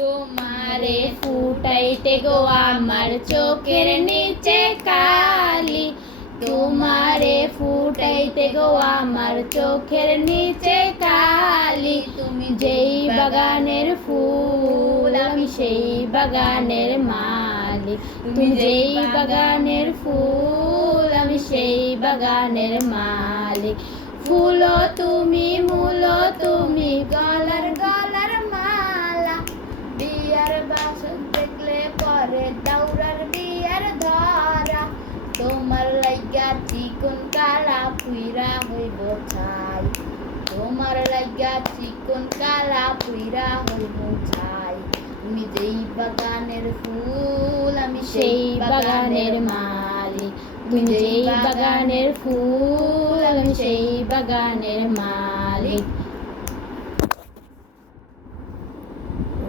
তোমারে ফুটাইতে গো আমার চোখের নিচে কালি, তোমারে ফুটাইতে গো আমার চোখের নিচে কালি। তুমি যেই বাগানের ফুল আমি সেই বাগানের মালিক, তুমি যেই বাগানের ফুল আমি সেই বাগানের মালিক। ফুলও তুমি মূলও তুমি গলার গলার মালা, বিয়ার বাসন দেখলে পরে দৌড়ার বিয়ার ধরা। তোমার লাইগা চিকন কালা পুইরা হইব ছাই, তোমার লাইগা চিকন কালা পুইরা হইব ছাই। তুমি যেই বাগানের ফুল আমি সেই বাগানের মালিক, তুমি যেই বাগানের ফুল আমি সেই বাগানের মালিক।